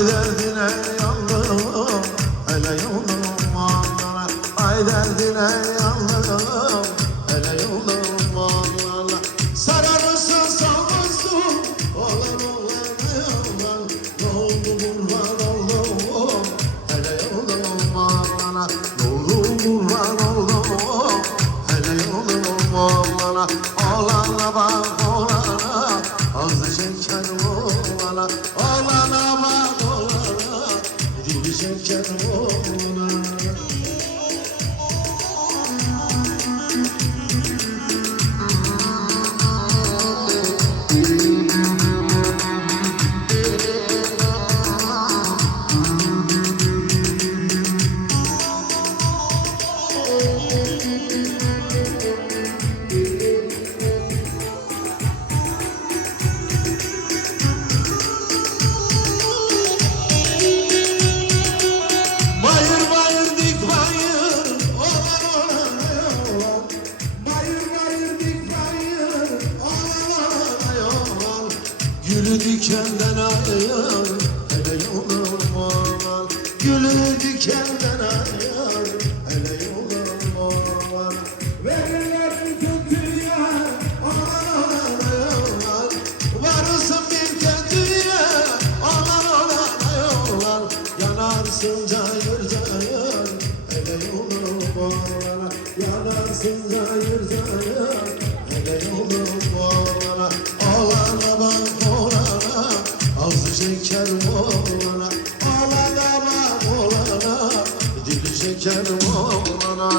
Ay derdine yandım, hele yolum ağlana. Ay derdine yandım, hele yolum ağlana. Sarar mısın sarmazsın, olan olan. Ne oldu kurban oldum, hele yolum ağlana. Ne oldu kurban oldum, hele yolum ağlana. Ağlana bak ağlana, ağzı şeker oğlana. Ağlana bak ağlana, dili şeker oğlana. Gülü dikenden ayar, hele yolum ağlar. Gülü dikenden ayar, hele yolum ağlar. Verirler kötüye, ağlar. Varırsın bir kötüye, ağlar. Yanarsın cayır cayır, hele yolum ağlar. Yanarsın cayır cayır, hele yolum ağlar. Ağlana bak ağzı şeker oğlana. Ağlana bak oğlana, dili şeker oğlana.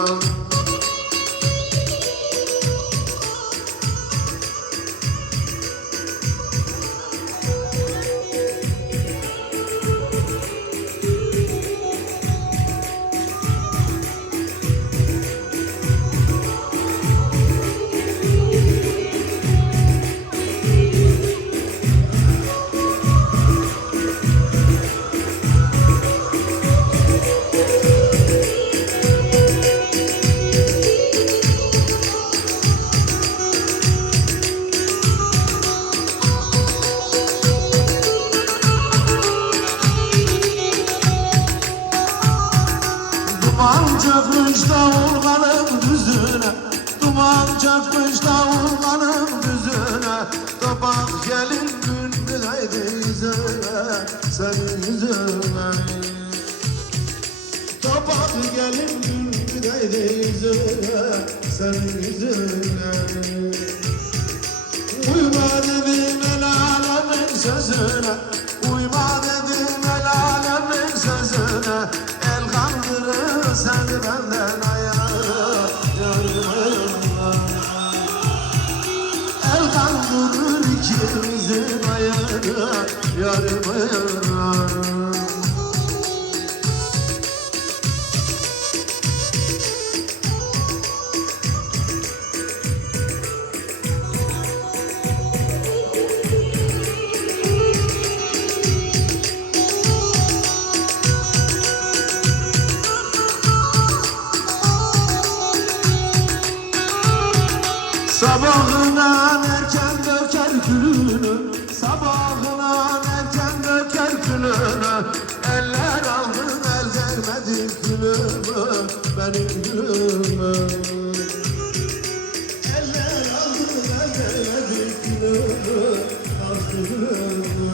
Duman çökmüş davulganın düzüne, duman çökmüş davulganın düzüne. Topak gelin gündü değdi yüzüne, senin yüzüne. Topak gelin gündü değdi yüzüne, senin yüzüne. Uyma dedim el alemin sözüne, uyma dedim el alemin sözüne. El kandırır seni benden ayırır, el kandırır ikimizin ayırır, yarım. Sabahına erken döker külünü, sabahına erken döker külünü. Eller aldı el vermedi gülümü, benim gülümü. Eller aldı el vermedi gülümü, nazlı gülümü.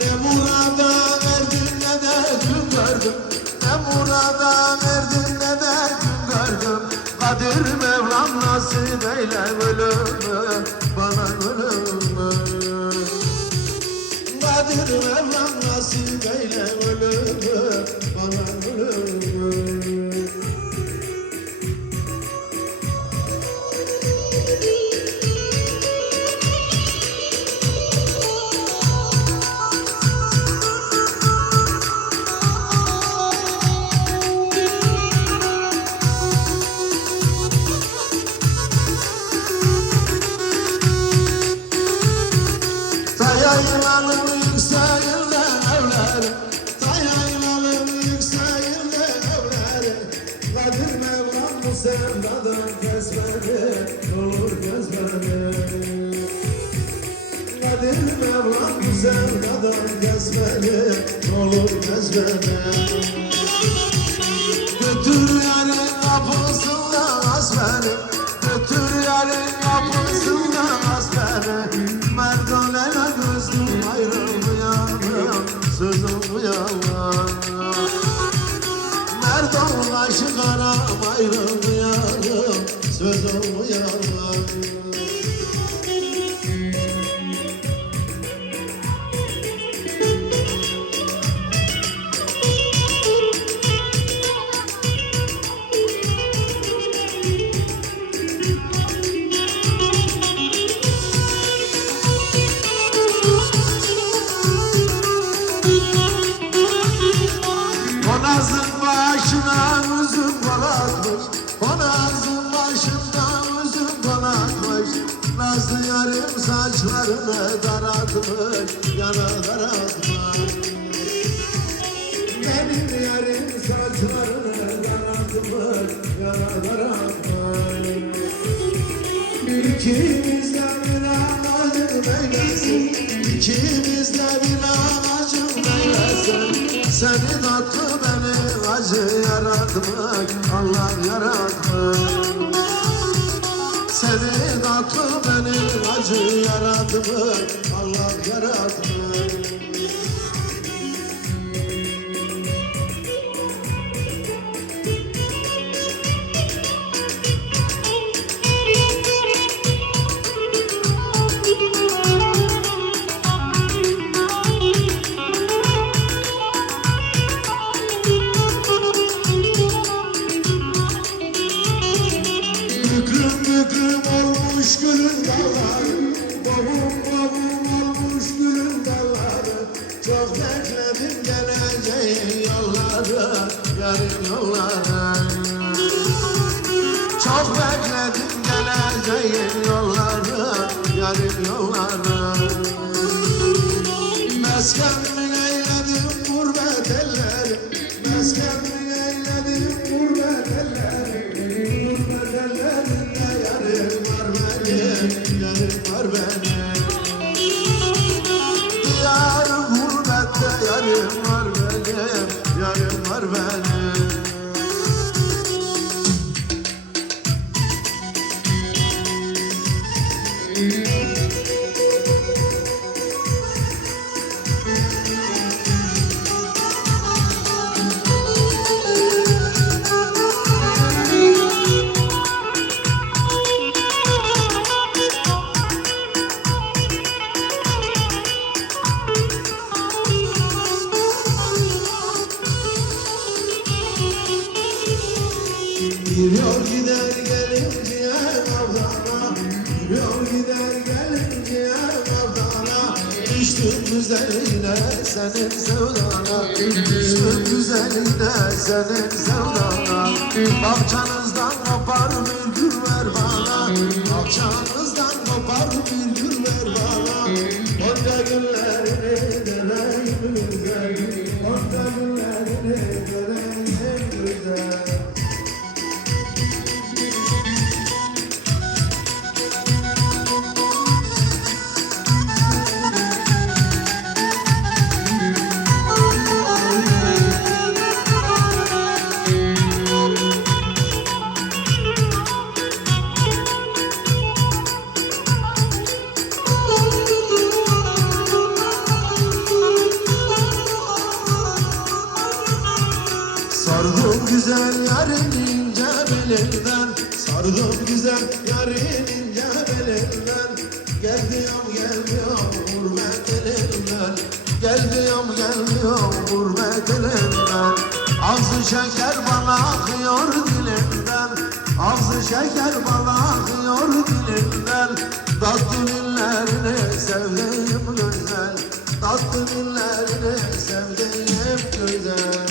Ne murada verdin ne de gün gördüm, ne murada verdin ne de gün gördüm. Kadir Mevlam nasip eyle ölümü, bana ölümü. Kadir Mevlam nasip eyle ölümü, bana ölümü. Yaylanım yükseğinde evleri, yaylanım yükseğinde evleri. Kadir Mevlam bu sevdadan kesmedi, olur gözleri. Kadir Mevlam bu sevdadan gez beni, olur gez beni. Götür yarın kapısından az beni, götür yarın kapısından az beni. Merdanele gözlüm ayrılmayalım, sözüm yalan. Merdan aşık aram ayrılmayalım, sözüm yalan. Konazın başına üzüm konatmış, konazın başında üzüm konatmış. Nazlı yarım saçlarını daratmış, yana daratmış. Benim yarım saçlarını daratmış, yana daratmış. İkimiz de bir amacım eylesin, ikimiz de bir amacım eylesin. Seni tatlı beni acı yaratmış, Allah yaratmış. Seni tatlı beni acı yaratmış, Allah yaratmış. Büklüm olmuş gülün dalları, babum olmuş gülün dalları. Çok bekledim geleceğin yolları, yarın yolları. Çok bekledim geleceğin yolları, yarın yolları. Meskenimi eyledim gurbet elleri, meskenimi eyledim gurbet elleri. Gurbet ellerinde yarım var benim, yarım var benim. Diyar gurbette yarım var benim, yarım var benim. Yürüyor gider gelinciye Mevlana, yürüyor gider gelinciye Mevlana. Düştüm güzeline senin sevdana, düştüm güzeline senin sevdana. Bahçenizden kopar bir gül ver bana, bahçenizden kopar bir gül ver bana. Onca günlerini deneyim güzel, onca günlerini deneyim güzel. Sardım güzel yarın ince belinden, sardım güzel yarın ince belinden. Gelmiyorum gelmiyorum gurbet elinden, gelmiyorum gelmiyorum gurbet elinden. Ağzı şeker bana akıyor dilinden, ağzı şeker bana akıyor dilinden. Tatlı dillerini sevdiğim güzel, tatlı dillerini sevdiğim güzel.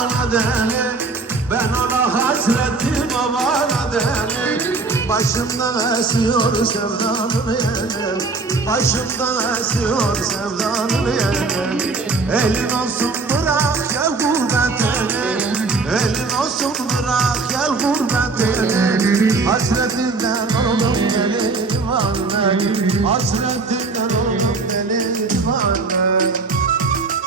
bana deli. Ben ona hasretim o bana deli. Başımdan esiyor sevdanın yeli. Başımdan esiyor sevdanın yeli. Elin olsun bırak gel gurbet eli. Elin olsun bırak gel gurbet eli. Hasretinden oldum deli vallahi. Hasretinden